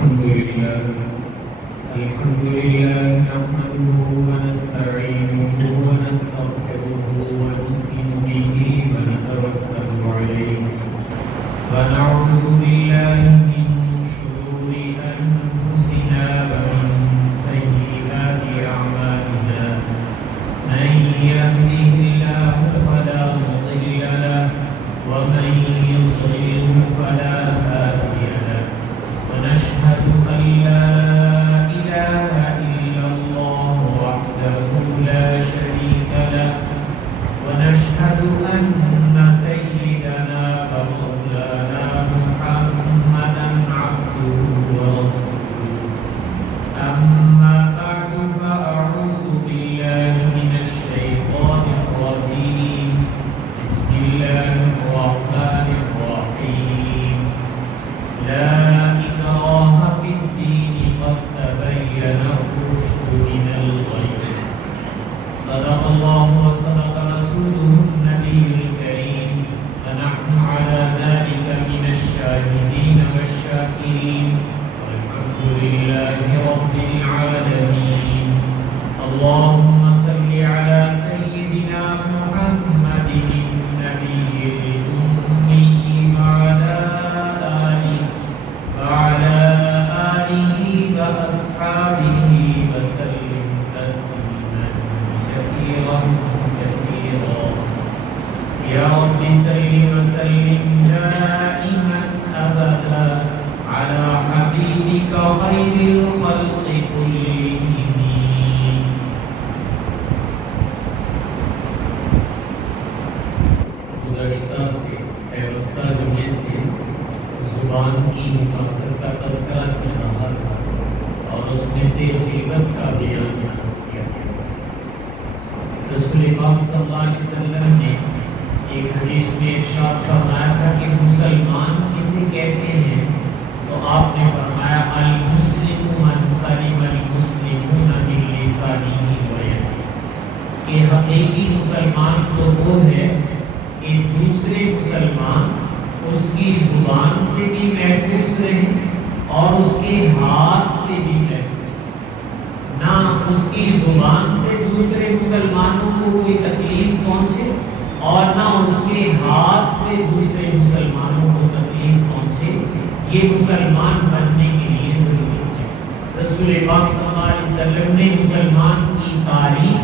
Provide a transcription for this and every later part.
الحمد لله نحمده ونستعينه ونستغفره ونؤمن به ونتوكل عليه ونعوذ بالله من شرور أنفسنا ومن سيئات أعمالنا من يهده الله فلا مضل له ومن يضلله فلا هادي له ونشهد أن لا إله إلا الله وحده لا شريك له ونشهد أن سيدنا ومولانا محمدا عبده ورسوله أما بعد فأعوذ بالله من الشيطان الرجيم بسم الله الرحمن الرحيم لا إكراه في الدين قد تبين الرشد من الغي صدق الله وصدق رسوله النبي الكريم ونحن على ذلك من الشاهدين والشاكرين والحمد لله رب العالمين اللهم صل على سيدنا محمد النبي الأمي وعلى آله وأصحابه وسلم تسليما كثيرا كثيرا يا رب صل وسلم دائما أبدا على حبيبك خير الخلق كلهم گزشتہ سے پیوستہ جملے سے زبان کی حفاظت کا تذکرہ چل رہا تھا اور اس میں سے غیبت کا بیان عرض کیا گیا۔ رسول پاک صلی اللہ علیہ وسلم نے ایک حدیث میں ارشاد فرمایا تھا کہ مسلمان کسے کہتے ہیں، تو آپ نے فرمایا المسلم من سلم المسلمون من لسانه ویده، کہ حقیقی مسلمان تو وہ ہے کہ دوسرے مسلمان اس کی زبان سے بھی محفوظ رہیں اور اس کے ہاتھ سے بھی محفوظ رہیں، نہ اس کی زبان سے دوسرے مسلمانوں کو کوئی تکلیف پہنچے اور نہ اس کے ہاتھ سے دوسرے مسلمانوں کو تکلیف پہنچے۔ یہ مسلمان بننے کے لیے ضروری ہے۔ رسول پاک صلی اللہ علیہ وسلم نے مسلمان کی تعریف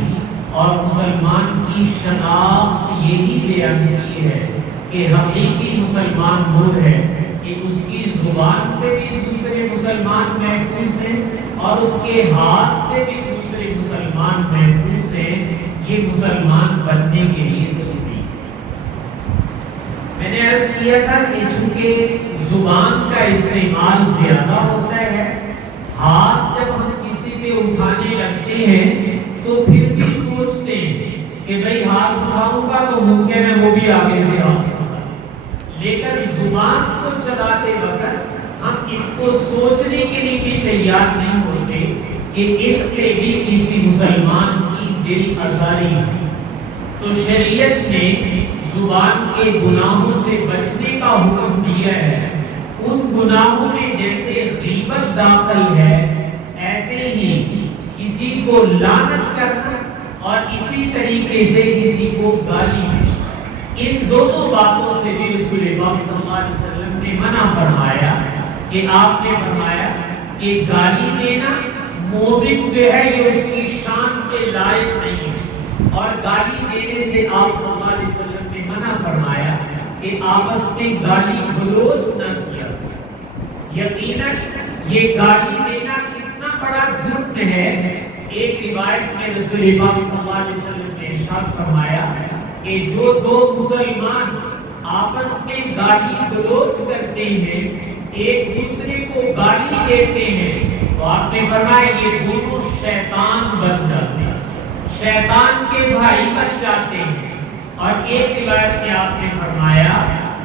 اور مسلمان کی شناخت یہی بیان کی ہے کہ حقیقی مسلمان وہ ہے کہ اس کی زبان سے بھی دوسرے مسلمان محفوظ ہیں اور اس کے ہاتھ سے بھی دوسرے مسلمان محفوظ ہیں۔ یہ مسلمان بننے کے لیے ضروری ہے۔ میں نے عرض کیا تھا کہ چونکہ زبان کا استعمال زیادہ ہوتا ہے، ہاتھ جب ہم کسی پہ اٹھانے لگتے ہیں تو پھر بھی سوچتے ہیں کہ بھئی ہاتھ اٹھاؤں گا تو ممکن ہے وہ بھی آگے سے آگے، لیکن زبان کو چلاتے وقت ہم اس کو سوچنے کے لیے بھی تیار نہیں ہوتے کہ اس سے بھی کسی مسلمان کی دل آزاری ہے۔ تو شریعت نے زبان کے گناہوں سے بچنے کا حکم دیا ہے۔ ان گناہوں میں جیسے غیبت داخل ہے، ایسے ہی کسی کو لعنت کرنا اور اسی طریقے سے کسی کو گالی دینا، ان دونوں باتوں سے بھی رسول پاک صلی اللہ علیہ وسلم نے منع فرمایا کہ آپ نے فرمایا کہ گالی دینا مومن جو ہے یہ اس کی شان کے لائق نہیں ہے، اور گالی دینے سے آپ صلی اللہ علیہ وسلم نے منع فرمایا کہ آپس میں گالی گلوچ نہ کیا۔ یقیناً یہ گالی دینا کتنا بڑا جرم ہے۔ ایک روایت میں رسول پاک صلی اللہ علیہ وسلم نے ارشاد فرمایا کہ جو دو مسلمان آپس میں گالی گلوچ کرتے ہیں، ایک دوسرے کو گالی دیتے ہیں، تو آپ نے فرمایا یہ دونوں شیطان بن جاتے ہیں، شیطان کے بھائی بن جاتے ہیں۔ اور ایک روایت میں آپ نے فرمایا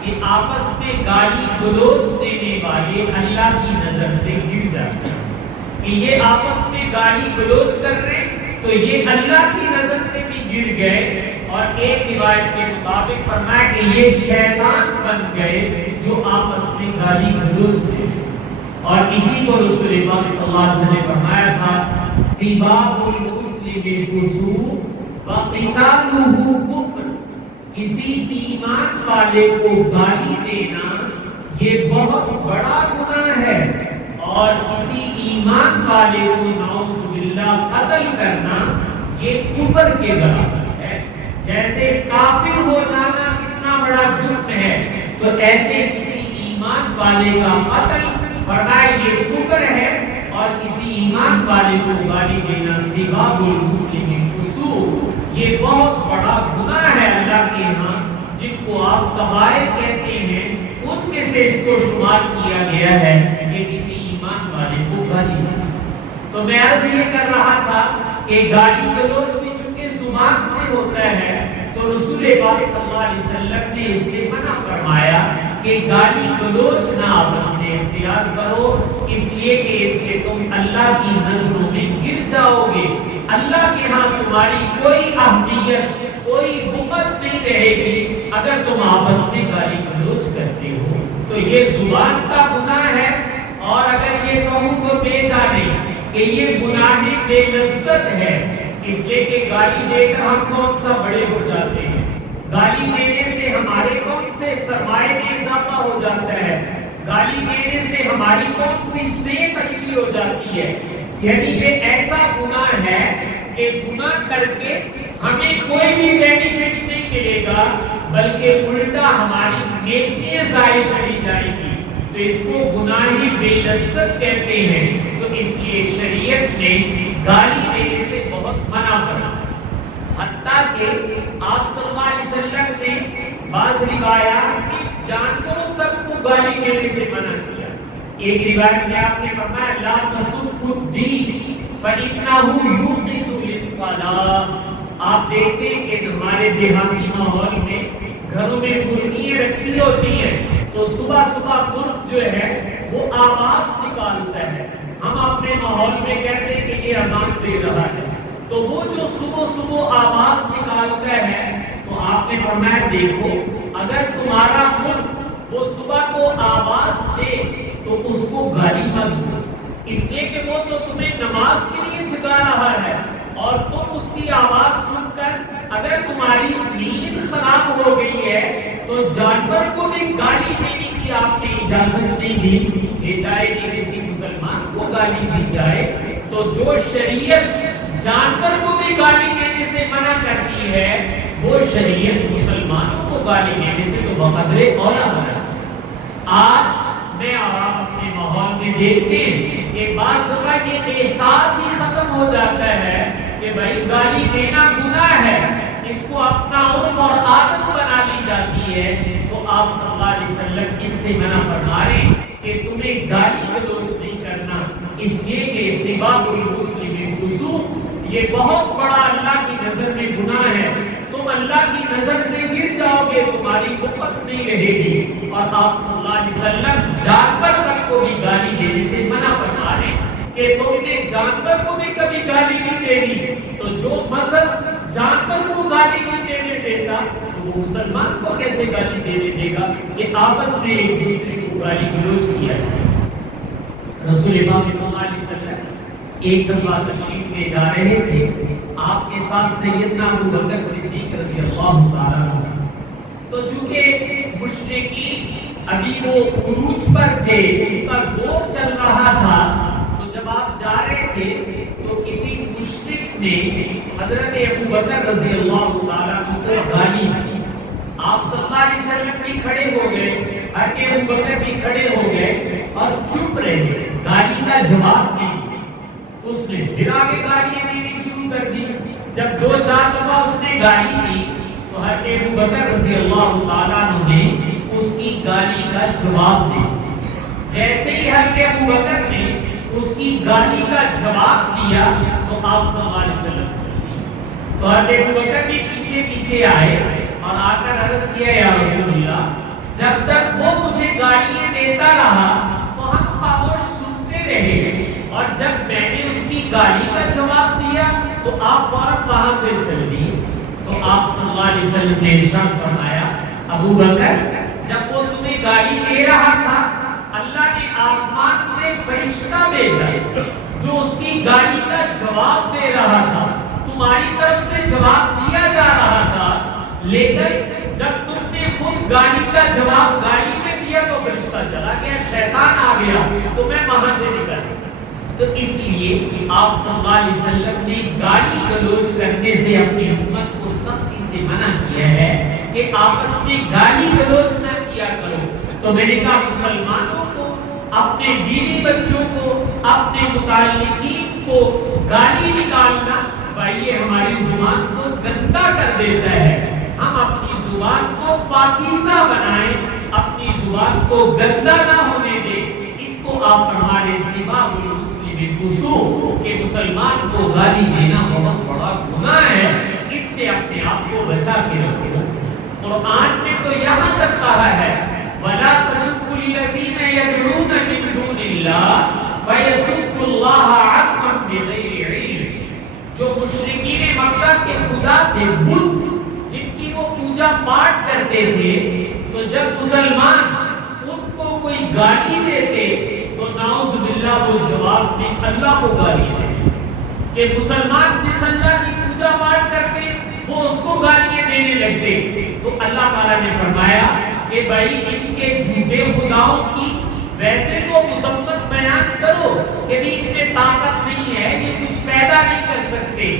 کہ آپس میں گالی گلوچ دینے والے اللہ کی نظر سے گر جاتے ہیں، کہ یہ آپس میں گالی گلوچ کر رہے تو یہ اللہ کی نظر سے بھی گر گئے، اور ایک روایت کے مطابق فرمایا کہ یہ شیطان بن گئے جو آپس میں گالی گلوچ دے۔ اور اسی کو رسول پاک صلی اللہ علیہ وسلم نے فرمایا تھا سباب المسلم فسوق وقتالہ کفر، کسی ایمان والے کو گالی دینا یہ بہت بڑا گناہ ہے، اور کسی ایمان والے کو نعوذ باللہ قتل کرنا یہ کفر کے برابر ہے۔ جیسے کافر ہو جانا کتنا بڑا جرم ہے، تو ایسے کسی ایمان والے کا قتل فرمایا یہ کفر ہے، اور کسی ایمان والے کو گالی دینا سباب المسلم فسوق یہ بہت بڑا گناہ ہے اللہ کے ہاں، جن کو آپ کبائر کہتے ہیں ان میں سے اس کو شمار کیا گیا ہے کہ کسی ایمان والے کو گالی دینا۔ تو میں عرض یہ کر رہا تھا کہ گالی گلوچ بھی چونکہ زبان سے ہوتا ہے، تو رسول پاک صلی اللہ علیہ وسلم نے اس سے منع فرمایا کہ گالی گلوچ نہ آپس میں اختیار کرو، اس لیے کہ اس سے تم اللہ کی نظروں میں گر جاؤ گے، اللہ کے ہاں تمہاری کوئی اہمیت کوئی بقت نہیں رہے گی اگر تم آپس میں گالی گلوچ کرتے ہو۔ تو یہ زبان کا گناہ ہے، اور اگر یہ کہوں تو بے جانے کہ یہ گناہ بے لذت ہے، اس لیے کہ گالی دے کر ہم کون سا بڑے ہو جاتے ہیں، گالی دینے سے ہمارے کون سے سرمایہ میں اضافہ ہو جاتا ہے، گالی دینے سے ہماری کون سی صحت اچھی ہو جاتی ہے۔ یعنی یہ ایسا گناہ ہے کہ گناہ کر کے ہمیں کوئی بھی بینیفٹ نہیں ملے گا، بلکہ الٹا ہماری نیکیاں ضائع چلی جائیں گی، تو اس کو گناہ بے لذت کہتے ہیں۔ تو اس لیے شریعت نے گالی دینے سے بہت منع کرا، حتیٰ کہ آپ صلی اللہ علیہ وسلم نے بعض روایات میں جانوروں تک کو گالی دینے سے منع کیا۔ ایک روایت میں آپ نے فرمایا لا تسبوا الدین فإنه يوقظ للصلاة۔ آپ دیکھتے ہیں کہ ہمارے دیہاتی ماحول میں گھروں میں مرغیاں رکھی ہوتی ہیں، تو صبح صبح مرغ جو ہے وہ آواز نکالتا ہے، ہم اپنے ماحول میں کہتے ہیں کہ یہ اذان دے رہا ہے، تو وہ جو صبح صبح آواز نکالتا ہے، تو آپ نے فرمایا دیکھو اگر تمہارا مرغ وہ صبح کو آواز دے تو اس کو گالی مت دو، اس لیے کہ وہ تو تمہیں نماز کے لیے جگا رہا ہے، اور تم اس کی آواز سن کر اگر تمہاری نیند خراب ہو گئی ہے تو جانور کو بھی گالی دینے کی آپ نے اجازت نہیں دی کہ جائے کہ کسی مسلمان کو گالی دی جائے۔ تو جو شریعت جانور کو بھی گالی دینے سے منع کرتی ہے، وہ شریعت مسلمانوں کو گالی دینے سے تو بقدر اولا ہے۔ آج میں اور آپ اپنے ماحول میں دیکھتے ہیں کہ بعض دفعہ یہ احساس ہی ختم ہو جاتا ہے کہ بھائی گالی دینا گناہ ہے، اس کو اپنا عرف اور عادت بنا لی جاتی ہے۔ تو آپ صلی اللہ علیہ وسلم اس سے منع فرما رہے ہیں کہ تمہیں گالی گلوچ نہیں کرنا، اس لیے کہ سباب المسلم فسوق یہ بہت بڑا اللہ کی نظر میں گناہ ہے، تم اللہ کی نظر سے گر جاؤ گے، تمہاری وقت نہیں رہے گی۔ اور آپ صلی اللہ علیہ وسلم جانور تک کو بھی گالی دینے سے منع فرما رہے ہیں کہ تم نے جانور کو بھی کبھی گالی نہیں دینی۔ تو جو مذہب جانور کو گالی نہیں دینے دیتا تو وہ مسلمان کو کیسے گالی دینے دے گا؟ کہ آپس میں ایک دوسرے کو گالی گلوچ کیا ہے۔ رسول پاک صلی اللہ علیہ وسلم ایک دفعہ تشریف میں جا رہے تھے، آپ کے ساتھ سیدنا ابو بکر صدیق رضی اللہ تعالیٰ عنہ، تو چونکہ مشرکین ابھی وہ عروج پر تھے، ان کا زور چل رہا تھا، تو جب آپ جا رہے تھے تو کسی مشرک نے حضرت ابو بکر رضی اللہ تعالیٰ عنہ کو گالی دی۔ آپ صلی اللہ علیہ وسلم بھی کھڑے ہو گئے، حضرت ابو بکر بھی کھڑے ہو گئے اور چپ رہے، گالی کا جواب نہیں۔ اس نے پھر آگے گالیاں دینی شروع کر دی۔ جب دو چار دفعہ اس نے گالی دی تو حضرت ابو بکر رضی اللہ تعالیٰ عنہ نے اس کی گالی کا جواب دیا۔ جیسے ہی حضرت ابو بکر نے اس کی گالی کا جواب دیا تو آپ صلی اللہ علیہ وسلم تو حضرت ابو بکر بھی پیچھے پیچھے آئے اور آ کر عرض کیا یا رسول اللہ، جب تک وہ مجھے گالیاں دیتا رہا تو ہم خاموش سنتے رہے، اور جب میں نے اس کی گالی کا جواب دیا تو آپ فوراً وہاں سے چل دیے۔ تو آپ صلی اللہ علیہ وسلم نے ارشاد فرمایا ابو بکر، جب وہ تمہیں گالی دے رہا تھا اللہ نے آسمان سے فرشتہ بھیجا جو اس کی گالی کا جواب دے رہا تھا، تمہاری طرف سے جواب دیا جا رہا تھا، لیکن جب تم نے خود گالی کا جواب گالی میں دیا تو فرشتہ چلا گیا، شیطان آ گیا تو میں وہاں سے نکل۔ تو اس لیے آپ صلی اللہ علیہ وسلم نے گالی گلوچ کرنے سے اپنی امت کو سختی سے منع کیا ہے کہ آپس میں گالی گلوچ نہ کیا کرو۔ تو میں نے کہا مسلمانوں کو، اپنے بیوی بچوں کو، اپنے متعلقین کو گالی نکالنا بھائی یہ ہماری زبان کو گندا کر دیتا ہے۔ ہم اپنی زبان کو پاکیزہ بنائیں، اپنی زبان کو گندا نہ ہونے دیں۔ اس کو آپ فرمانے سباب المسلم فسوق کہ مسلمان کو گالی دینا بہت بڑا گناہ ہے، اس سے اپنے آپ کو بچا کے رکھو۔ قرآن نے تو یہاں تک کہا ہے وَلَا تَسُبُّوا الَّذِينَ يَدْعُونَ مِن دُونِ اللَّهِ فَيَسُبُّوا اللَّهَ عَدْوًا بِغَيْرِ عِلْمٍ۔ جو مشرکین مکہ کے خدا تھے، بت جن کی وہ پوجا پاٹ کرتے تھے، تو جب مسلمان ان کو کوئی گالی دیتے تو نعوذ باللہ وہ جواب میں اللہ کو گالی دے کہ مسلمان جس اللہ کی پوجا پاٹ کرتے وہ اس کو گالیاں دینے لگتے۔ تو اللہ تعالیٰ نے فرمایا کہ بھائی ان کے جھوٹے خداؤں کی ویسے تو مصمت بیان کرو کہ بھی ان میں طاقت نہیں ہے، یہ کچھ پیدا نہیں کر سکتے،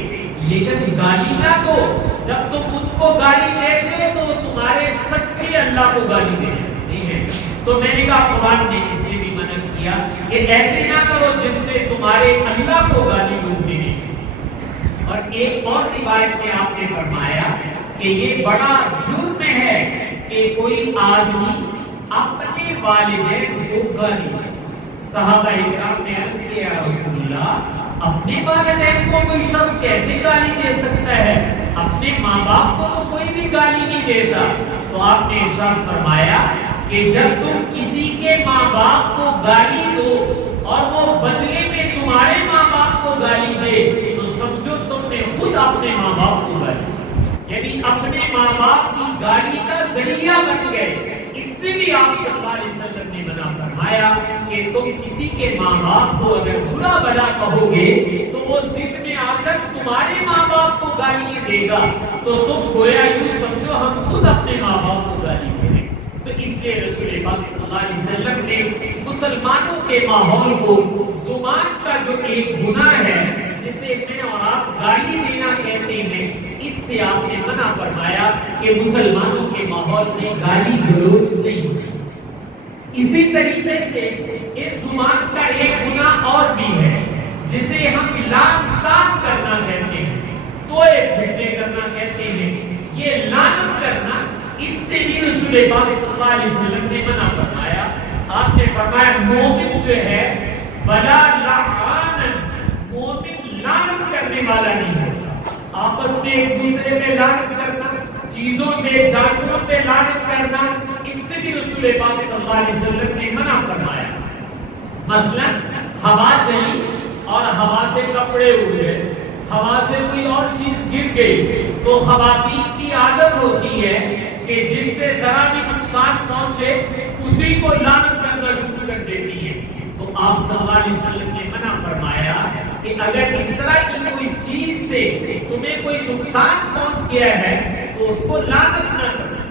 لیکن گالی نہ دو۔ جب تم ان کو گالی دیتے ہو تو تمہارے سچے اللہ کو گالی دیتے ہیں۔ تو میں نے کہا قرآن نے اس سے بھی منع کیا کہ ایسے نہ کرو جس سے تمہارے اللہ کو گالی لوگ دینے شروع۔ اور ایک اور روایت میں آپ نے فرمایا کہ یہ بڑا جرم ہے کہ کوئی آدمی اپنے والدین کو گالی دے۔ صحابہ اکرام نے عرض کیا یا رسول اللہ اپنے والدین کو کوئی شخص کیسے گالی دے سکتا ہے؟ اپنے ماں باپ کو تو کوئی بھی گالی نہیں دیتا۔ تو آپ نے ارشاد فرمایا کہ جب تم کسی کے ماں باپ کو گالی دو اور وہ بدلے میں تمہارے ماں باپ کو گالی دے تو سمجھو تم نے خود اپنے ماں باپ کو گالی دی، یعنی اپنے ماں باپ کی گالی کا ذریعہ بن گئے۔ اس سے بھی آپ صلی اللہ علیہ وسلم نے منع فرمایا کہ تم کسی کے ماں باپ کو اگر برا بھلا کہو گے تو وہ ضد میں آ کر تمہارے ماں باپ کو گالیاں دے گا، تو تم گویا یوں سمجھو ہم خود اپنے ماں باپ کو گالی دے رہے ہیں۔ تو اس لیے رسول پاک صلی اللہ علیہ وسلم نے مسلمانوں کے ماحول کو زبان کا جو ایک گناہ ہے جسے میں اور آپ گالی دینا کہتے ہیں، اس سے آپ نے منع فرمایا کہ مسلمانوں کے ماحول میں گالی گلوچ نہیں ہونا۔ اسی طریقے سے اس زبان کا ایک گناہ اور بھی ہے جسے ہم لعن طعن کرنا کہتے ہیں، توئے پھٹے کرنا کہتے ہیں۔ یہ لعنت کرنا، اس سے بھی رسول پاک صلی اللہ علیہ وسلم نے منع فرمایا۔ آپ نے فرمایا مومن جو ہے ولا لعان، مومن لعنت کرنے والا نہیں ہوتا۔ آپس میں ایک دوسرے پہ لعنت کرنا، چیزوں پہ، جانوروں پہ لعنت کرنا، اس سے بھی رسول پاک صلی اللہ علیہ وسلم نے منع فرمایا۔ مثلا ہوا چلی اور ہوا سے کپڑے اڑ گئے، ہوا سے کوئی اور چیز گر گئی، تو خواتین کی عادت ہوتی ہے کہ جس سے ذرا بھی نقصان پہنچے اسی کو لعنت کرنا شروع کر دیتی ہیں۔ تو آپ صلی اللہ علیہ وسلم نے منع فرمایا کہ اگر اس طرح کی کوئی چیز سے تمہیں کوئی نقصان پہنچ گیا ہے تو اس کو لعنت نہ کرنا۔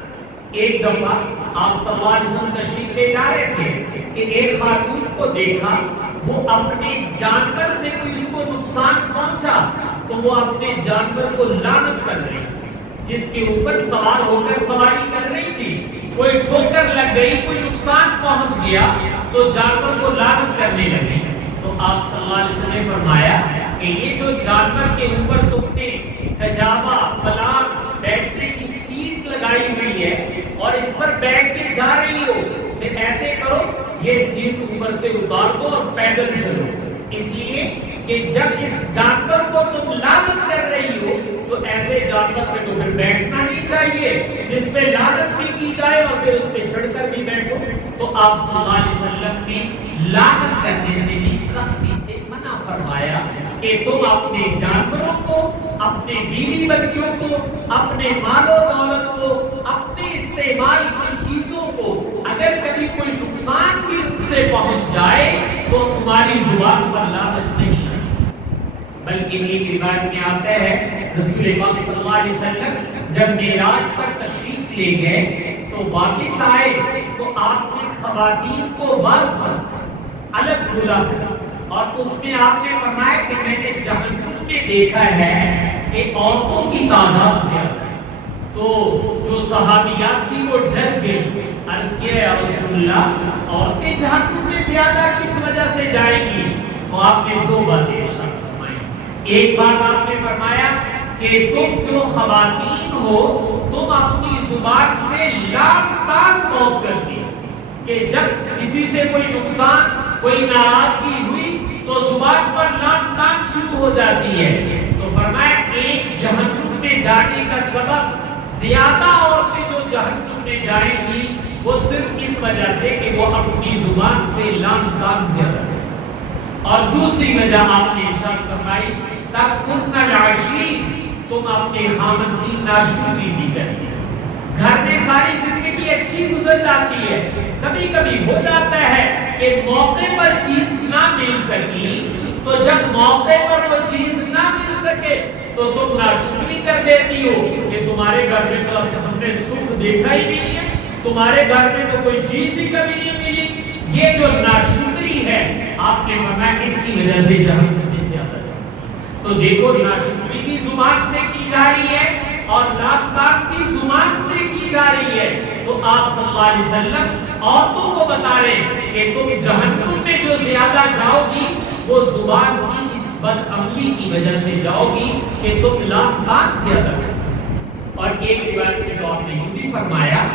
ایک دفعہ آپ صلی اللہ علیہ وسلم تشریف لے جا رہے تھے کہ ایک خاتون کو دیکھا وہ اپنے جانور سے کوئی اس کو نقصان پہنچا تو وہ اپنے جانور کو لعنت کر رہی، جس کے اوپر سوار ہو کر سواری کر رہی تھی، کوئی ٹھوکر لگ گئی، کوئی نقصان پہنچ گیا تو جانور کو لعنت کرنے لگی۔ تو آپ صلی اللہ علیہ وسلم نے فرمایا کہ یہ جو جانور کے اوپر تم نے کجاوا، پلان، بیٹھنے کی سیٹ لگائی ہوئی ہے اور اس پر بیٹھ کے جا رہی ہو، پھر ایسے کرو یہ سیٹ اوپر سے اتار دو اور پیدل چلو، اس لیے کہ جب اس جانور کو تم لعنت کر رہی ہو تو ایسے جانور پہ تو پھر بیٹھنا نہیں چاہیے جس پہ لعنت بھی کی جائے اور پھر اس پہ چڑھ کر بھی بیٹھو۔ تو آپ صلی اللہ علیہ وسلم نے لعنت کرنے سے بھی سختی سے منع فرمایا کہ تم اپنے جانوروں کو، اپنے بیوی بچوں کو، اپنے مال و دولت کو، اپنے استعمال کی چیزوں کو اگر کبھی کوئی نقصان بھی سے پہنچ جائے تو تمہاری زبان پر لعنت نہیں ہے۔ بلکہ ایک روایت میں آتا ہے رسول پاک صلی اللہ علیہ وسلم جب معراج پر تشریف لے گئے تو واپس آئے تو آپ نے خواتین کو واضح پر الگ بولا اور اس میں آپ نے فرمایا کہ میں نے جہنم میں دیکھا ہے کہ عورتوں کی تعداد زیادہ ہے۔ تو جو صحابیات تھی وہ ڈر گئی، عرض کیا یا رسول اللہ عورتیں جہنم میں زیادہ کس وجہ سے جائیں گی؟ تو آپ نے دو باتیں ارشاد فرمائی۔ ایک بات آپ نے فرمایا کہ تم جو خواتین ہو تم اپنی زبان سے لام تان موت کرتی کہ جب کسی سے کوئی نقصان کوئی ناراضگی ہوئی تو زبان پر لام تان شروع ہو جاتی ہے۔ تو فرمایا ایک جہنم میں جانے کا سبب زیادہ عورتیں جو جہنم میں جائیں گی وہ صرف اس وجہ سے کہ وہ اپنی زبان سے لام تان زیادہ ہے۔ اور دوسری وجہ آپ نے ارشاد فرمائی تکفرن العشیر، تم اپنے خامن کی ناشکری بھی کرتی ہو۔ گھر میں ساری زندگی اچھی گزر جاتی ہے، کبھی کبھی ہو جاتا ہے کہ موقع پر چیز نہ مل سکی، تو جب موقع پر وہ چیز نہ مل سکے تو تم ناشکری کر دیتی ہو کہ تمہارے گھر میں تو ہم نے سکھ دیکھا ہی نہیں ہے، تمہارے گھر میں تو کوئی چیز ہی کبھی نہیں ملی۔ یہ جو ناشکری ہے آپ نے فرمایا اس کی وجہ سے جہنم میں سے آتا ہے۔ تو دیکھو ناشکری بھی زبان سے کی جا رہی ہے اور لام تان بھی زبان سے کی جا رہی ہے۔ تو آپ صلی اللہ علیہ وسلم عورتوں کو بتا رہے ہیں کہ تم جہنم میں جو زیادہ جاؤ گی وہ زبان کی اس بد عملی کی وجہ سے جاؤ گی کہ تم لام تان زیادہ کرو۔ اور ایک روایت میں تو آپ نے یہ بھی فرمایا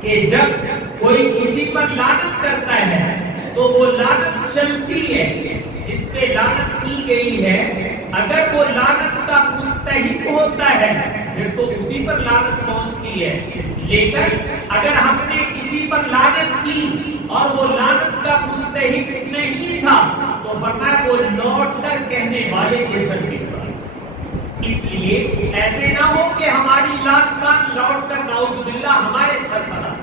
کہ جب کوئی کسی پر لعنت کرتا ہے تو وہ لعنت چلتی ہے، جس پہ لعنت کی گئی ہے اگر وہ لعنت کا مستحق ہوتا ہے پھر تو اسی پر لعنت پہنچتی ہے، لیکن اگر ہم نے کسی پر لعنت کی اور وہ لعنت کا مستحق نہیں تھا تو فرمایا وہ لوٹ کر کہنے والے کے سر کے اوپر۔ اس لیے ایسے نہ ہو کہ ہماری لعنت لوٹ کر نعوذ باللہ ہمارے سر پر آ۔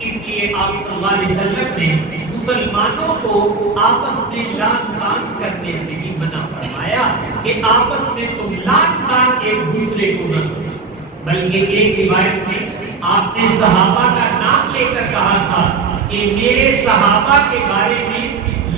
اس لیے آپ صلی اللہ علیہ وسلم نے مسلمانوں کو آپس میں لعن طعن کرنے سے بھی منع فرمایا کہ آپس میں تم لعن طعن ایک دوسرے کو نہ کرو۔ بلکہ ایک روایت میں آپ نے صحابہ کا نام لے کر کہا تھا کہ میرے صحابہ کے بارے میں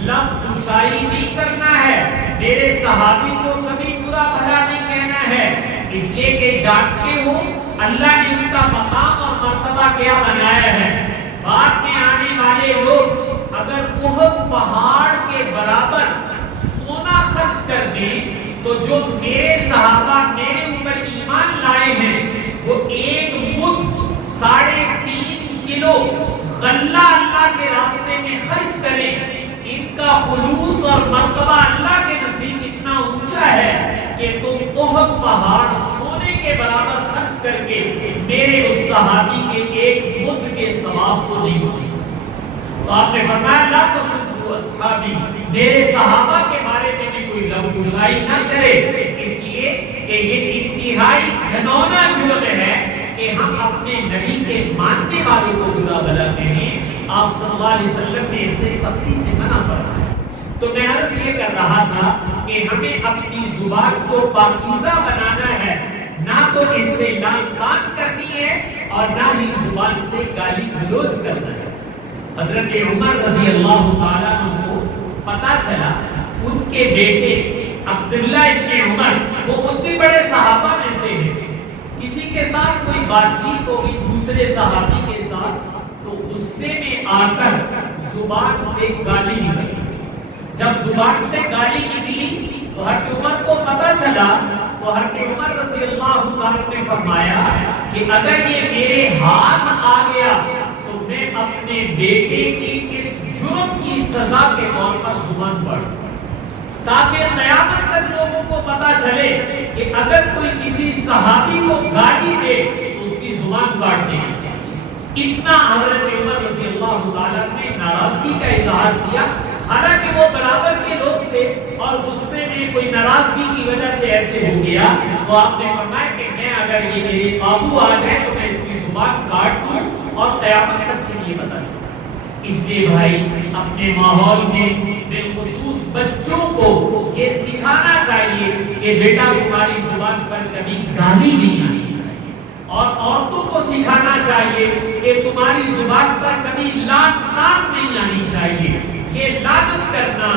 لب کشائی نہیں کرنا ہے، میرے صحابی کو کبھی برا بھلا نہیں کہنا ہے، اس لیے کہ جانتے ہو اللہ نے ان کا مقام اور مرتبہ کیا بنایا ہے۔ بعد میں آنے والے لوگ اگر احد پہاڑ کے برابر سونا خرچ کر دیں تو جو میرے صحابہ میرے اوپر ایمان لائے ہیں وہ ایک مد 3.5 کلو غلہ اللہ کے راستے میں خرچ کریں، ان کا خلوص اور مرتبہ اللہ کے نزدیک اتنا اونچا ہے کہ تم احد پہاڑ سونے کے برابر خرچ کر کے میرے اس صحابی کے ایک مد کے ثواب کو نہیں پہنچ سکتے۔ تو آپ نے فرمایا لا تسبوا اصحابی، میرے صحابہ کے بارے میں بھی کوئی لب کشائی نہ کرے، اس لیے کہ یہ انتہائی گھنونا جرم ہے کہ ہم اپنے نبی کے ماننے والوں کو برا بھلا کہیں۔ آپ صلی اللہ علیہ وسلم نے اس سے سختی سے منع فرمایا۔ تو میں عرض یہ کر رہا تھا کہ ہمیں اپنی زبان کو پاکیزہ بنانا ہے، نہ تو اس سے لعن طعن کرنی ہے اور نہ ہی زبان سے گالی گلوچ کرنا ہے۔ حضرت عمر رضی اللہ تعالیٰ عنہ کو پتا چلا ان کے بیٹے عبداللہ ابن عمر وہ خود بھی بڑے صحابہ میں سے ہیں، کسی کے ساتھ کوئی بات چیت ہوگی دوسرے صحابی کے ساتھ تو غصے میں آ کر زبان سے گالی نکلی۔ جب زبان سے گالی نکلی تو حضرت عمر کو پتا چلا تو حضرت عمر رضی اللہ تعالیٰ نے فرمایا کہ اگر یہ میرے ہاتھ آ گیا تو میں اپنے بیٹے کی اس جرم کی سزا کے طور پر زبان پڑھ، تاکہ قیامت تک لوگوں کو پتا چلے کہ اگر کوئی کسی صحابی کو گالی دے تو اس کی زبان کاٹ دینی چاہیے۔ اتنا حضرت عمر رضی اللہ تعالیٰ نے ناراضگی کا اظہار کیا، حالانکہ وہ برابر کے لوگ تھے اور غصے میں کوئی ناراضگی کی وجہ سے ایسے ہو گیا تو آپ نے فرمایا کہ میں اگر یہ میرے قابو آ جائے تو میں اس کی زبان کاٹ دوں اور قیامت تک کے لیے بتا چلوں۔ اس لیے بھائی اپنے ماحول میں بالخصوص بچوں کو یہ سکھانا چاہیے کہ بیٹا تمہاری زبان پر کبھی گالی نہیں آنی چاہیے، اور عورتوں کو سکھانا چاہیے کہ تمہاری زبان پر کبھی لعنت نہیں آنی چاہیے۔ یہ لعنت کرنا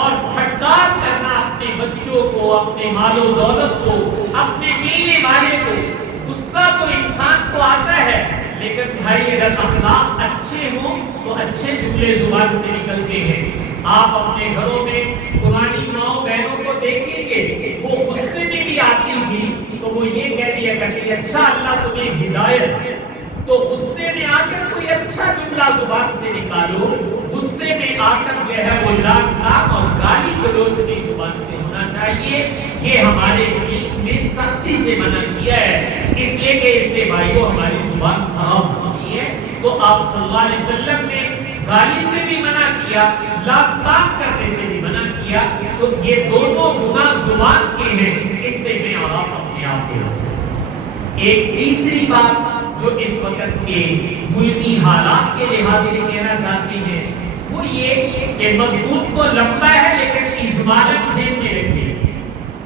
اور پھٹکار کرنا اپنے بچوں کو، اپنے مال و دولت کو، اپنے ملنے والے کو، غصہ تو انسان کو آتا ہے، لیکن بھائی اگر اخلاق اچھے ہوں تو اچھے جملے زبان سے نکلتے ہیں۔ آپ اپنے گھروں میں پرانی ماؤں بہنوں کو دیکھیں گے، وہ غصے میں بھی آتی تھی تو وہ یہ کہہ دیا کرتی اچھا اللہ تمہیں ہدایت۔ تو غصے میں آ کر کوئی اچھا جملہ زبان سے نکالو، غصے میں آ کر جو ہے وہ لعنت اور گالی گلوچ نہیں زبان سے ہونا چاہیے۔ یہ ہمارے دین میں سختی سے منع کیا ہے، اس لیے کہ اس سے بھائیو ہماری زبان خراب ہوتی ہے۔ تو آپ صلی اللہ علیہ وسلم نے گالی سے بھی منع کیا، لعنت کرنے سے بھی منع کیا، تو یہ دونوں گناہ زبان کے ہیں، اس سے میں اور آپ اپنے آپ کو بچائیں۔ ایک تیسری بات جو اس وقت کے ملکی حالات کے لحاظ سے کہنا چاہتے ہیں وہ یہ کہ مضمون تو لمبا ہے لیکن اجمالاً سے